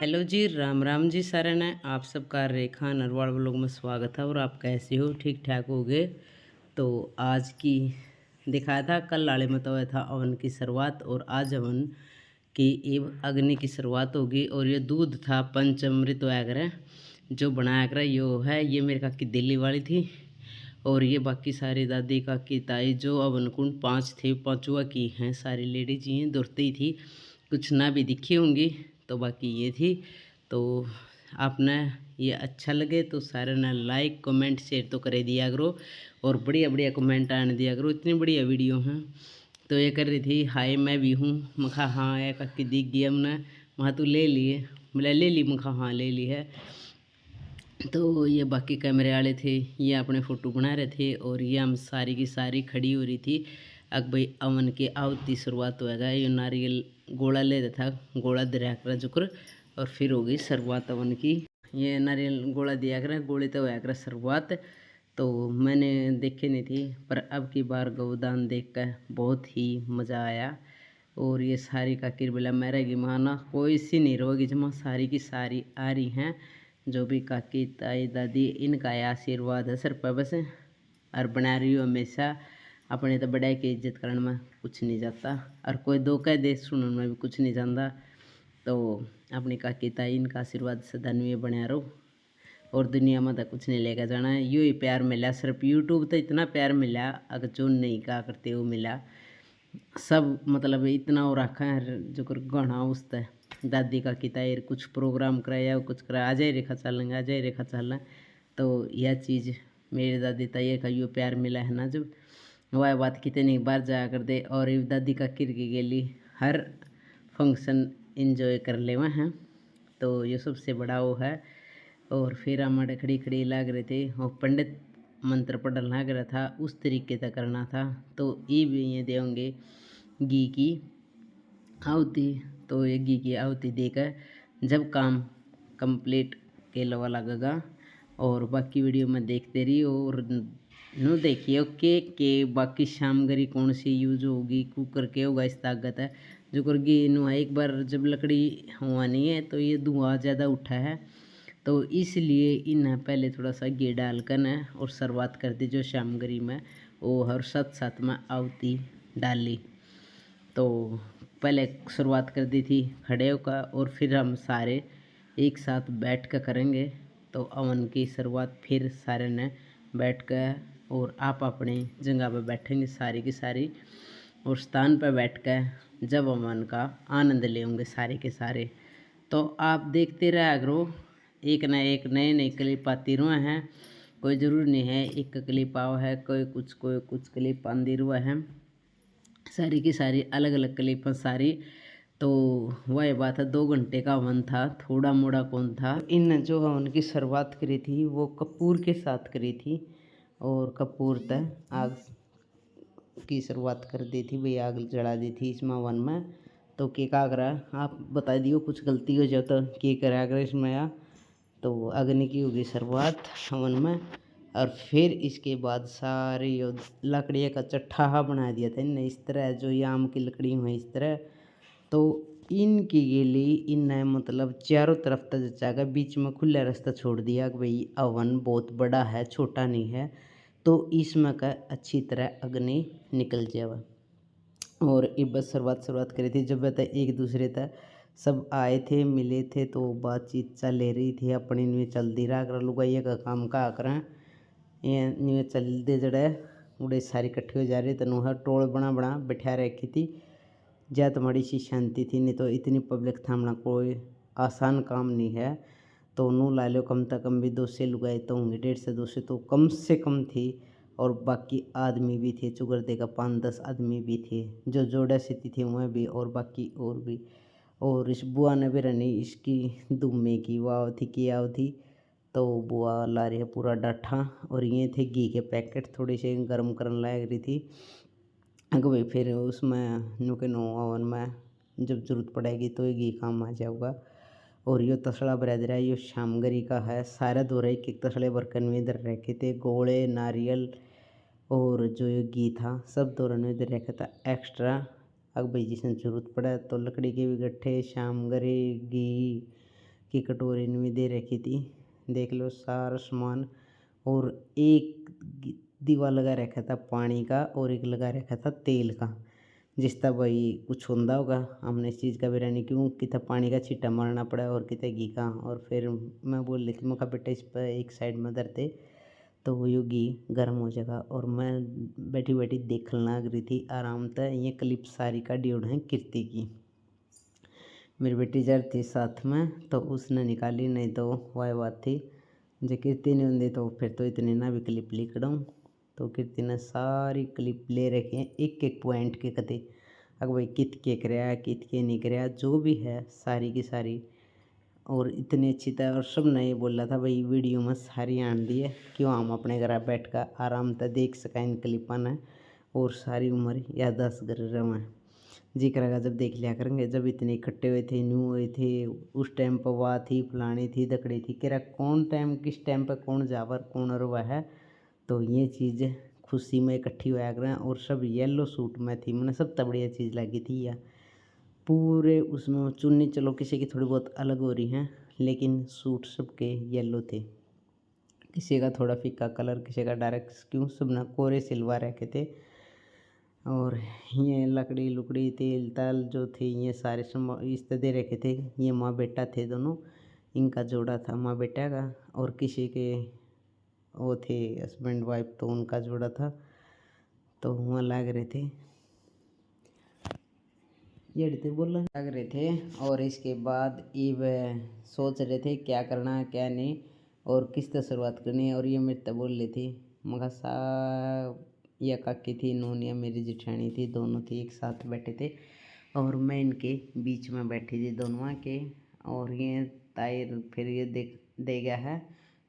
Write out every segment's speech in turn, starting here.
Hello जी, राम राम जी सारण है। आप सबका रेखा नरवाड़ व्लॉग में स्वागत है। और आप कैसे हो? ठीक ठाक हो गए? तो आज की दिखाया था, कल लाड़े में तो था अवन की शुरुआत, और आज अवन की एव अग्नि की शुरुआत होगी। और ये दूध था पंचामृत वगैरह जो बनाया कर यो है, ये मेरे काकी दिल्ली वाली थी। और ये बाकी सारी दादी काकी ताई जो अवन कुंड 5 थे, पाँचवा की हैं सारी लेडीज, ये दुरती ही थी, कुछ ना भी दिखी होंगी। तो बाकी ये थी। तो आपने ये अच्छा लगे तो सारे ने लाइक कमेंट शेयर तो कर दिया करो, और बढ़िया बढ़िया कमेंट आने दिया करो, इतनी बढ़िया वीडियो हैं। तो ये कर रही थी, हाय मैं भी हूँ। मखा हाँ है काकी दिख गया हमने। वहाँ तू ले लिए, बोले ले ली। मखा हाँ ले ली है। तो ये बाकी कैमरे वाले थे, ये अपने फ़ोटो बना रहे थे, और ये हम सारी की सारी खड़ी हो रही थी। अब भाई अवन की आवती शुरुआत होएगा। ये नारियल गोला ले रहा था, गोला दरिया कर जुक्र, और फिर होगी शुरुआत अवन की। ये नारियल गोला दिया कर, गोले तो होया कर शुरुआत। तो मैंने देखे नहीं थी, पर अब की बार गौदान देख कर बहुत ही मज़ा आया। और ये सारी का किरबिला मेरेगी माना कोई सी नहीं रोगी, जमा सारी की सारी आ रही हैं। जो भी काकी ताई दादी, इनका आशीर्वाद है सर पर बस, और बना रही हो हमेशा। अपने तो बड़े की इज्जत करने में कुछ नहीं जाता, और कोई दो कह दे सुनने में भी कुछ नहीं जाता। तो अपनी काकी ताई इनका आशीर्वाद सदा ये बना रहो, और दुनिया में तो कुछ नहीं लेकर जाना है। यूँ ही प्यार मिला, सिर्फ यूट्यूब तो इतना प्यार मिला, अगर जो नहीं कहा करते वो मिला। सब मतलब इतना हो रखा है जो कर गढ़ा उस तय दादी का कितायर कुछ प्रोग्राम कराया, कुछ करा अजय रेखा चलेंगे, अजय रेखा चलना। तो यह चीज़ मेरी दादी ताइये का यो प्यार मिला है ना, जब वह बात कितनी बार जाया कर दे। और ये दादी का किरकी गेली हर फंक्शन इंजॉय कर ले वह हैं। तो ये सबसे बड़ा वो है। और फिर हमारे खड़ी खड़ी लग रहे थे, और पंडित मंत्र पढ़ने लग रहा था, उस तरीके से करना था। तो ये भी ये देंगे घी की आहुति। तो ये घी की आहुति देकर जब काम कंप्लीट के लवा लगेगा। और बाकी वीडियो में देखते रही, और नो देखिए ओके के बाकी सामग्री कौन सी यूज होगी, कुकर के होगा इस ताकत है जो करगी नुआ। एक बार जब लकड़ी हुआ नहीं है तो ये धुआं ज़्यादा उठा है, तो इसलिए इन्हें पहले थोड़ा सा घी डालकर न और शुरुआत कर दी जो सामग्री में, वो हर साथ साथ में आहुति डाली। तो पहले शुरुआत कर दी थी खड़े होकर, और फिर हम सारे एक साथ बैठ कर करेंगे। तो अवन की शुरुआत फिर सारे ने बैठ कर, और आप अपने जगह पर बैठेंगे सारी की सारी, और स्थान पर बैठ कर जब अवन का आनंद लेंगे सारे के सारे। तो आप देखते रहा करो, एक न एक नए नए क्लिप आती रहे हैं। कोई ज़रूर नहीं है एक क्लिप आओ है, कोई कुछ क्लिप आंदी रुआ है, सारी की सारी अलग अलग क्लिप हैं सारी। तो वह बात है, 2 घंटे का हवन था, थोड़ा मोड़ा कौन था। इन जो हवन की शुरुआत करी थी वो कपूर के साथ करी थी, और कपूर तय आग की शुरुआत कर दी थी भाई, आग जला दी थी इसमें हवन में। तो के का करा आप बता दियो, कुछ गलती हो जाए तो के करा कर इसमें या। तो अग्नि की होगी शुरुआत हवन में, और फिर इसके बाद सारी लकड़ियों का चट्ठा बना दिया था इनने इस तरह, जो ये आम की लकड़ी हुई इस तरह। तो इनकी गेली इनने मतलब चारों तरफ तक जचाकर बीच में खुला रास्ता छोड़ दिया कि भाई अवन बहुत बड़ा है, छोटा नहीं है, तो इसमें का अच्छी तरह अग्नि निकल जाए। और ये बस शुरुआत करी थी जब तक एक दूसरे तक सब आए थे मिले थे, तो बातचीत चल ले रही थी अपनी न्यू चलती रहा कर लुगाइया का काम का करें। ये न्यू चलते जड़े उड़े सारी इकट्ठी हो जा रही, तनु हर टोल बना बना बैठा रखी थी। जा तुम्हारी सी शांति थी, नहीं तो इतनी पब्लिक थामना कोई आसान काम नहीं है। तो नू ला लो कम से कम भी 200 लुगाई तो होंगे, 150 से 200 तो कम से कम थी। और बाकी आदमी भी थे, चुगरदे का 5-10 आदमी भी थे, जो जोड़ा स्थिति थी वह भी, और बाकी और भी। और इस बुआ ने भी रनी इसकी दुम्मे की वाव थी किया थी। तो बुआ ला रही है पूरा डाठा, और ये थे घी के पैकेट थोड़े से गर्म करने लायक रही थी अगर भाई, फिर उसमें नो के नो ओवन में जब ज़रूरत पड़ेगी तो ये घी काम आ जाऊगा। और यो तसड़ा बरदरा यो शामगरी का है, सारा दो रहे कि तसड़े बर्तन में इधर रखे थे गोले नारियल, और जो ये घी था सब दोनों ने इधर रखा था एक्स्ट्रा। अब भाई जिसने ज़रूरत पड़ा तो लकड़ी के भी गट्ठे शामगरी घी की कटोरी में दे रखी थी। देख लो सारा सामान। और एक दीवा लगा रखा था पानी का और एक लगा रखा था तेल का। जिस तरह भाई कुछ होता होगा, हमने इस चीज़ का बिरयानी क्यों कितना पानी का छिट्टा मारना पड़ा और कितना घी का। और फिर मैं बोल रही थी मैं कहा बेटा इस पर एक साइड में धरते तो वो यो घी गर्म हो जाएगा। और मैं बैठी बैठी देखने लग रही थी आराम से। ये क्लिप सारी का ड्यूड है कीर्ति की। मेरी बेटी जर थी साथ में तो उसने निकाली, नहीं तो वह बात थी जो कीर्ति ने होंगे तो फिर तो इतनी ना भी क्लिप लिख दूँ। तो कीर्ति ने सारी क्लिप ले रखे हैं एक एक पॉइंट के कते। अगर भाई कित के कराया कित के नहीं कराया जो भी है सारी की सारी। और इतनी अच्छी तरह और सब ने ये बोला था भाई वीडियो में सारी आन दी है क्यों हम अपने घर बैठ कर आराम से देख सकें इन क्लिपा ने और सारी उम्र याददाश्त कर रहे हैं। जी करेगा जब देख लिया करेंगे जब इतने इकट्ठे हुए थे न्यू हुए थे उस टाइम पर वाह थी फलानी थी दकड़ी थी कह कौन टाइम किस टाइम पर कौन जावर कौन रुआ है। तो ये चीज़ खुशी में इकट्ठी हुआ करें। और सब येलो सूट में थी, मैंने सब बढ़िया चीज़ लगी थी या पूरे उसमें चुन्नी चलो किसी की थोड़ी बहुत अलग हो रही हैं लेकिन सूट सबके येलो थे। किसी का थोड़ा फीका कलर किसी का डायरेक्ट क्यों सब ना कोरे सिलवा रखे थे। और ये लकड़ी लुकड़ी तेल ताल जो थे ये सारे इस तरह दे रखे थे। ये माँ बेटा थे दोनों, इनका जोड़ा था माँ बेटा का। और किसी के वो थे हस्बैंड वाइफ तो उनका जोड़ा था। तो वहाँ लग रहे थे ये बोलना लग रहे थे। और इसके बाद ये वह सोच रहे थे क्या करना है क्या नहीं और किस तरह शुरुआत करनी है। और ये मेरे तब बोल रही थी मगर सा या काकी थी नूनिया मेरी जिठानी थी दोनों थी एक साथ बैठे थे और मैं इनके बीच में बैठी थी दोनों के। और ये तायर फिर ये दे गया है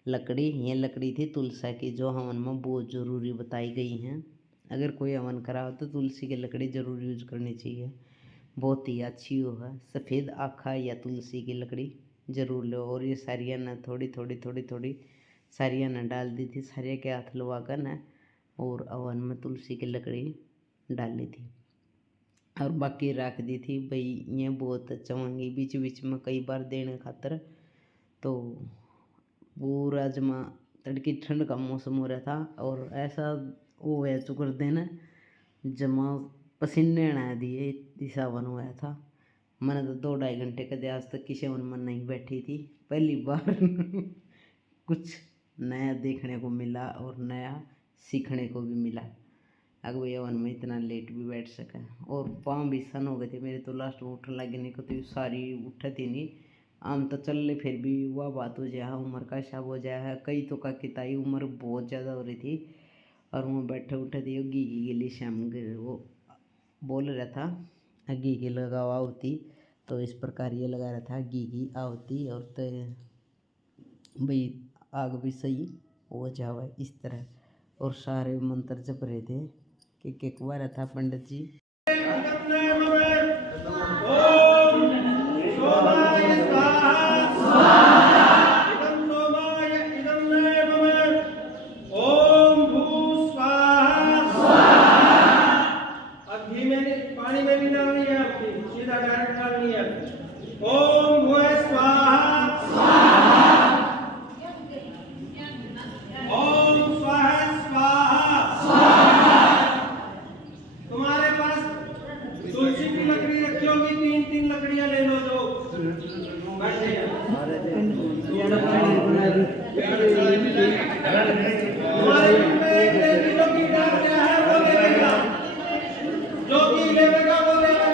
लकड़ी। ये लकड़ी थी तुलसी की जो हवन में बहुत ज़रूरी बताई गई हैं। अगर कोई हवन करा हो तो तुलसी की लकड़ी ज़रूर यूज करनी चाहिए, बहुत ही अच्छी हो है। सफ़ेद आखा या तुलसी की लकड़ी ज़रूर लो। और ये सरिया न थोड़ी थोड़ी थोड़ी थोड़ी सरिया न डाल दी थी, सरिया के हाथ लगा कर न और अवन में तुलसी की लकड़ी डाली थी और बाकी रख दी थी। भाई ये बहुत चवांगी बीच बीच में कई बार देने खातर। तो पूरा जमा तड़की ठंड का मौसम हो रहा था और ऐसा वो है चुकर देना जमा पसीने ना दिए दिशा वन हुआ था। मैंने तो 2-2.5 घंटे के आज तक किसी वन में नहीं बैठी थी, पहली बार कुछ नया देखने को मिला और नया सीखने को भी मिला। अगर भैया वन में इतना लेट भी बैठ सका और पाँव भी सन हो गए थे मेरे तो लास्ट में उठ लगने को तो सारी उठती नहीं। आम तो चल ले फिर भी वह बात हो जाए उम्र का हिसाब हो जाए है। कई तो का किताई उम्र बहुत ज़्यादा हो रही थी और वहाँ बैठे उठे थे घी के लिए शाम वो बोल रहा था घी की लगावा होती तो इस प्रकार ये लगा रहा था घी की आवती और तो भाई आग भी सही हो जावे इस तरह। और सारे मंत्र जप रहे थे कि एक बार था पंडित जी पानी में भी डालनी है सीधा डायरेक्ट डालनी है। ओम भूय स्वाहा लकड़ियां ले लो जो बैठे जो भी लेगा वो लेगा।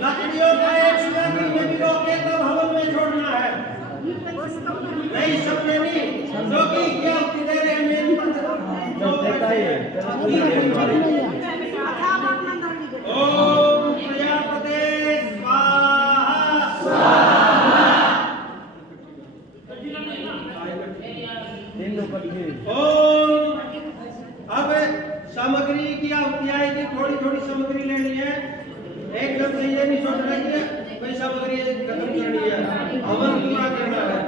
लकड़ियों का एक तब हवन में छोड़ना है नहीं सबने नहीं जो कि क्या दे रहे हैं मेन जो ओम प्रजापते स्वाहा। ओम अब सामग्री की आहुति आएगी, थोड़ी थोड़ी सामग्री लेनी है, एकदम से ये नहीं सोचना कि भाई सामग्री खत्म करनी है, हवन पूरा करना है,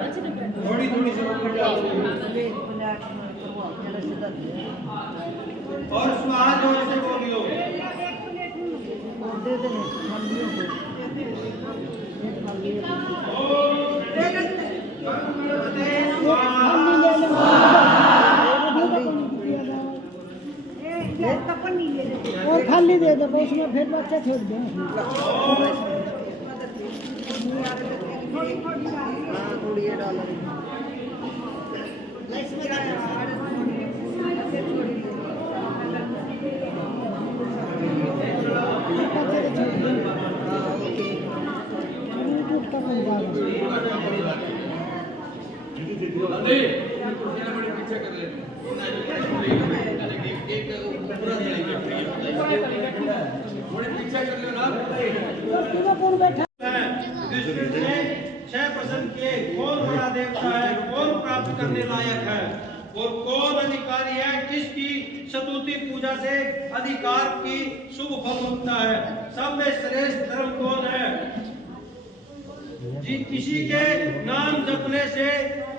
थोड़ी थोड़ी और स्वाहा जोर से बोलियो। और खाली दे दो उसमें फिर बच्चा छोड़ दें। किए कौन बड़ा देवता है, कौन प्राप्त करने लायक है और कौन अधिकारी है, किसकी स्तुति पूजा से अधिकार की शुभ फल मिलता है। सब में श्रेष्ठ धर्म कौन है? जी किसी के नाम जपने से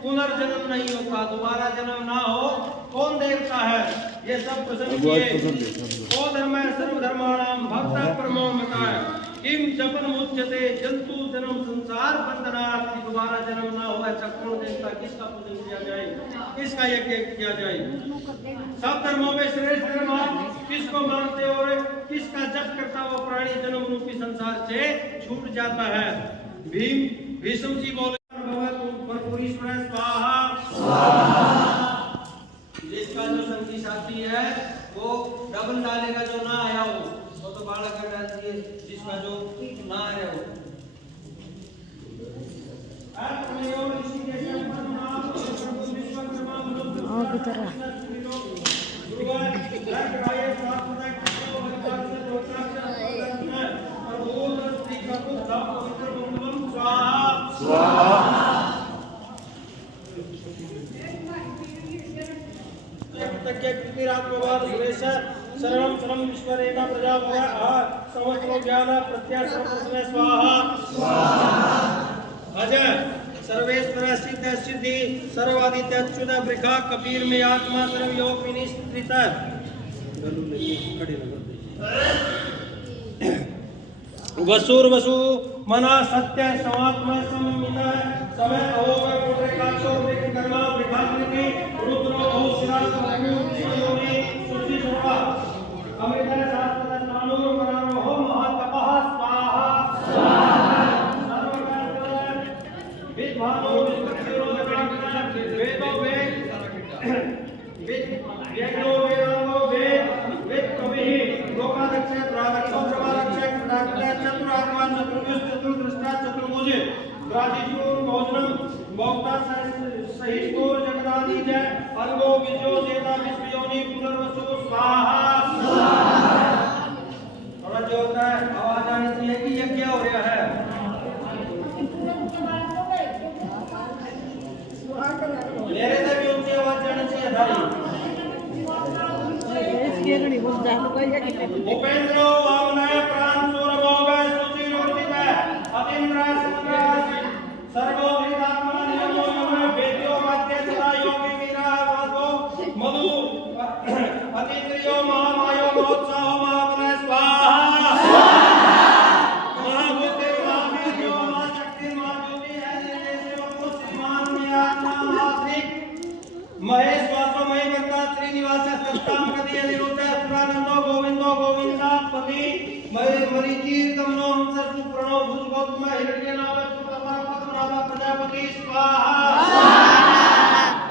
पुनर्जन्म नहीं होता, दोबारा जन्म ना हो। कौन देवता है? ये सब प्रश्न किए। को धर्म है सर्वधर्माणाम भक्तः परमो मता है। किम जपन मुच्यते जंतु जन्म संसार बंधनात्। दोबारा जन्म ना हो ऐसा कौन देवता? किसका पूजन किया जाए, किसका यज्ञ किया जाए? सब धर्मों में श्रेष्ठ धर्म आप किसको मानते हो? किसका जप करता वो प्राणी जन्म रूपी संसार से छूट जाता है। भीष्म जी बोले भगवतपुरीश्वर स्वाहा। जिसका जो संगी साथी है वो डबल डालेगा, जो ना आया हो वो तो बालक कर डालती है, जिसका जो ना आया हो। सर्वं सर्वं विश्वरेण प्रजा भव समस्तो ज्ञान प्रत्याशर्वस्मै स्वाहा। अजय सर्वेश्वर सिद्ध सिद्धि सर्वादित्य अच्युत वृखा कबीर में आत्मा सर्व योग विनिश्चित। वसुर वसु मना सत्य समात्मा समित समय अहोग पुत्रकाशो विक्रमा विभाग्नि रुद्रो बहुशिरा योनि सुचि सोहा अमृत शास्त्र स्थानो मनो हो महातपः स्वाहा। विद्वानो विद्वत्सो वेदो वेद यज्ञो वेदांगो वेद वेद कविः लोकादक्ष प्रादक्ष प्रवादक्ष चतुरात्मा चतुर्दृष्टा चतुर्भुज ग्राधिशूर भोजनम भोक्ता सहिष्णु जगदादि जय अर्गो विजयो चेता विश्वयोनि पुनर्वसु स्वाहा। थोड़ा जो होता है आवाज आनी चाहिए कि ये क्या हो रहा है। मेरे से भी उनकी आवाज जानी चाहिए थारी। उपेंद्र वामनय प्राण सूरभोग सुचि रोचित अतीन्द्र सर्वोपरितात्मा नियमो यमः वेद्यो वाद्य सदा योगी वीरा वासो मधु अतीन्द्रियो महामायो महोत्साहो महाबलय स्वाहा। महाबुद्धि महावीर्यो महाशक्ति महाज्योति है निर्देशो श्रीमान में आत्मा महात्रिक महेश वासो मही वर्ता श्रीनिवास सत्ताम कदी निरुद्ध सुरानंदो गोविंदो गोविंदापति मरीचीर दमनो हंसर सुप्रणो भुजगोत्तम हिरण्य नाम सुतमा पद्मनाभ प्रजापति स्वाहा।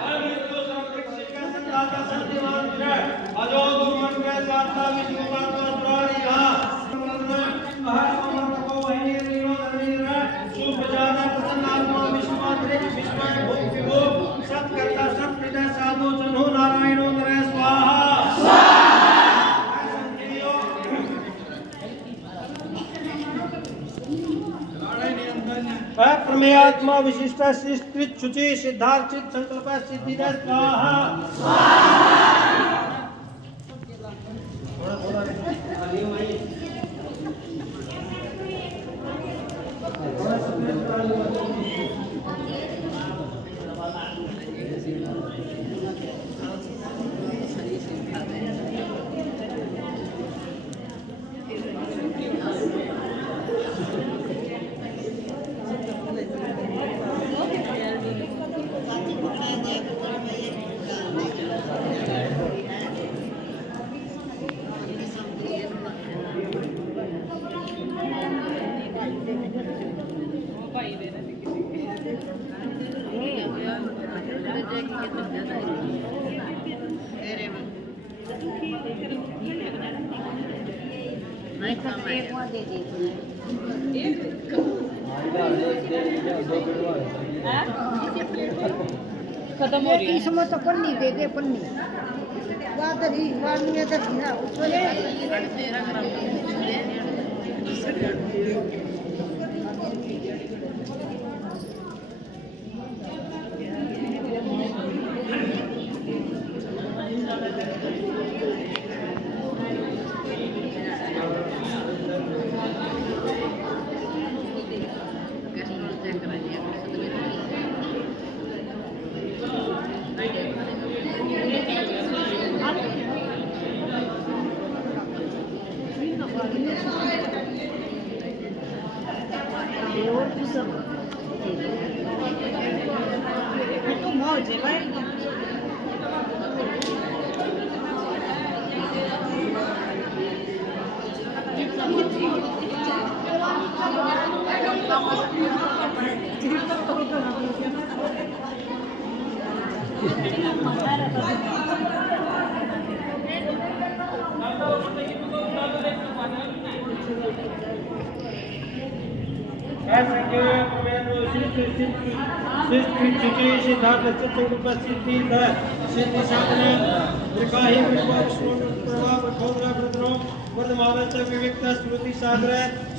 अमृतो सर्वक्षिक संदाता सत्यवान जय अजो दुर्मन के साता विष्णु पात्र द्वारिया हर समर्पको वही नीरो धर्मीर सुप्रजाना प्रसन्नात्मा विश्वात्रिक विश्वय भूप विभूप सत्कर्ता सत्पिता साधु जन्हो नारायणो नरः स्वाहा। प्रमेयात्मा विशिष्ट श्री शुचि सिद्धार्थित संकल्प सिद्धि स्वाहा। खत्म हो रही है इसमें तो पन्नी दे दे पन्नी बात ही बात में तो ना उसको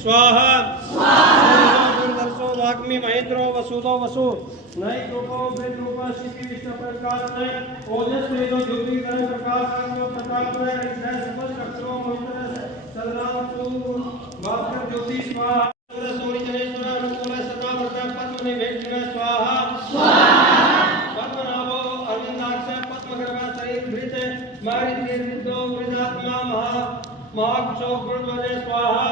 स्वाहा वाग्मी महेंद्रो वसुदो वसु नई रूपो वेद रूपा सिद्धि विष्णु प्रकार ने ओजस वेदो ज्योति ग्रह प्रकाश ने ईश्वर समस्त अक्षरों मंत्र सदनातु भास्कर ज्योति स्वाहा सोरी जनेश्वर अनुकूल सदा प्रताप पद्म निवेश स्वाहा पद्मनाभो अरविंदाक्ष पद्मगर्भा शरीर धृत मारी दीर्घो वृद्धात्मा महाक्षो गुणवजे स्वाहा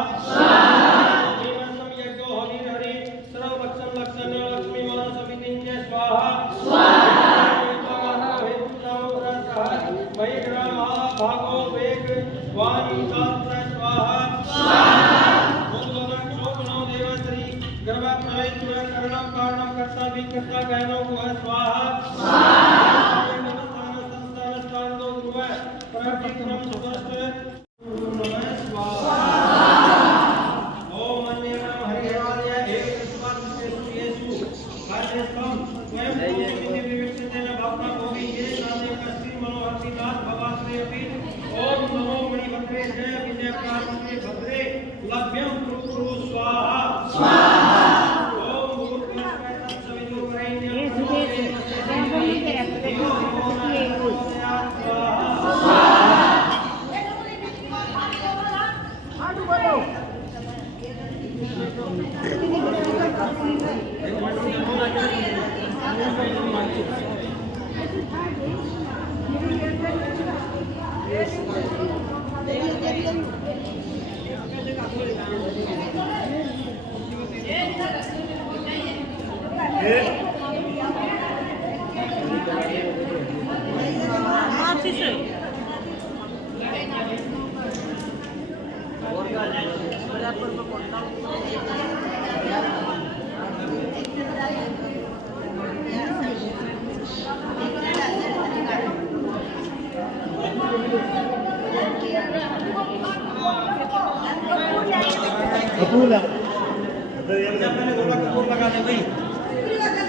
कपूर लगा दे भाई,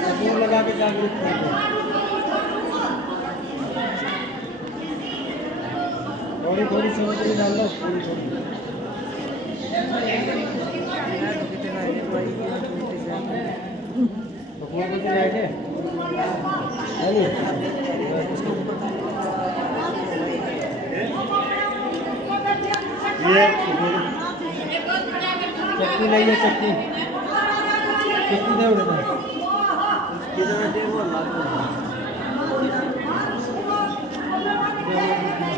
कपूर लगा के जागरूक कर दो। थोड़ी थोड़ी सामग्री डाल दो, थोड़ी थोड़ी। कपूर को लाइटे हेलो ये चक्की नहीं है, चक्की चक्की दे उड़ता कितना दे वो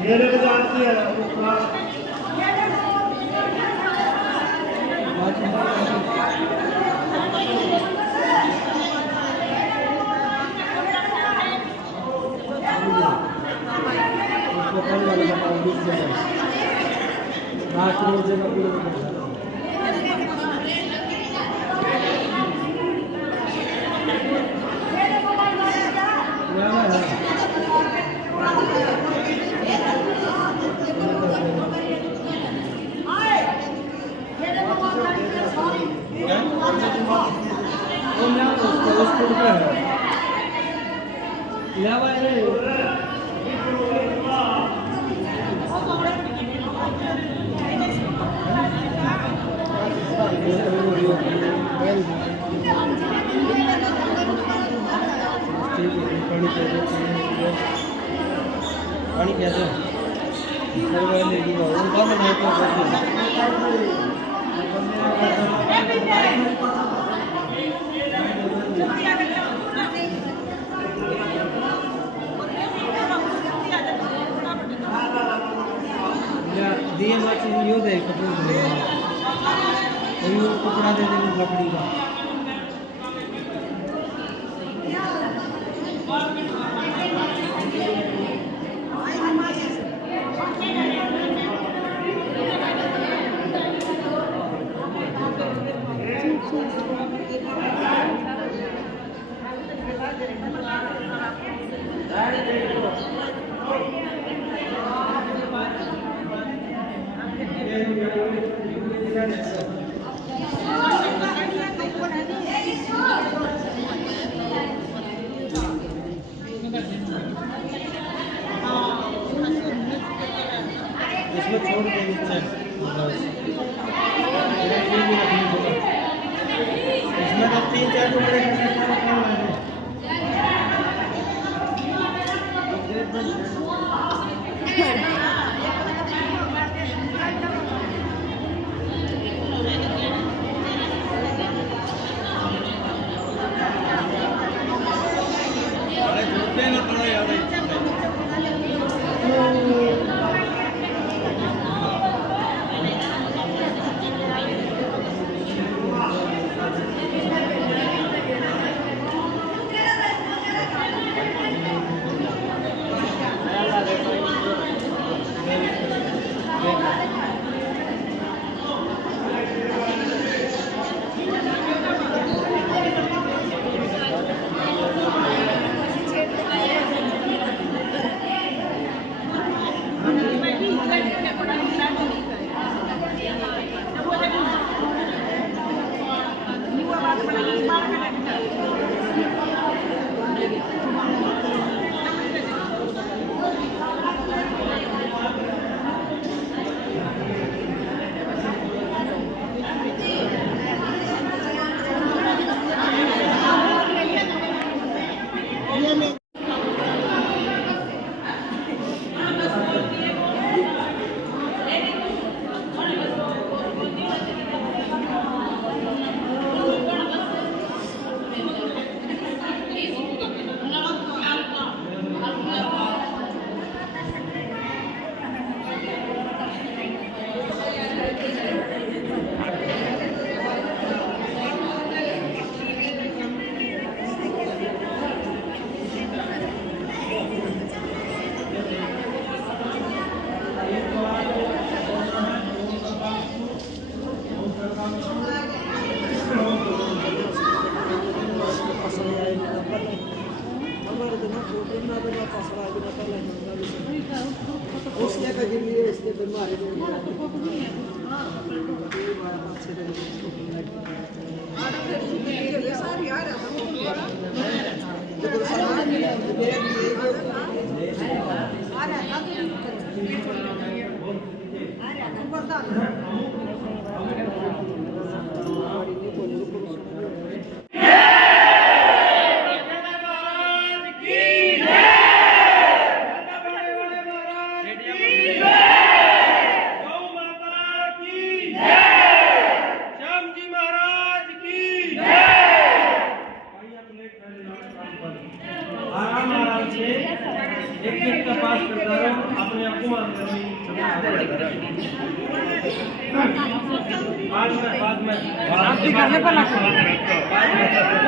मेरे को जानती है उसको कल वाला बताओ 20 जगह रात रोज जगह पूरा पानी क्या दे दिए मत यो दे कपड़ा दे दे लकड़ी का इसमें छोड़ के नीचे इसमें तो 3-4 टुकड़े उसने का गिर लिए इसने बीमारी एक का पास करता रहो अपने आप को मान बाद में करने पर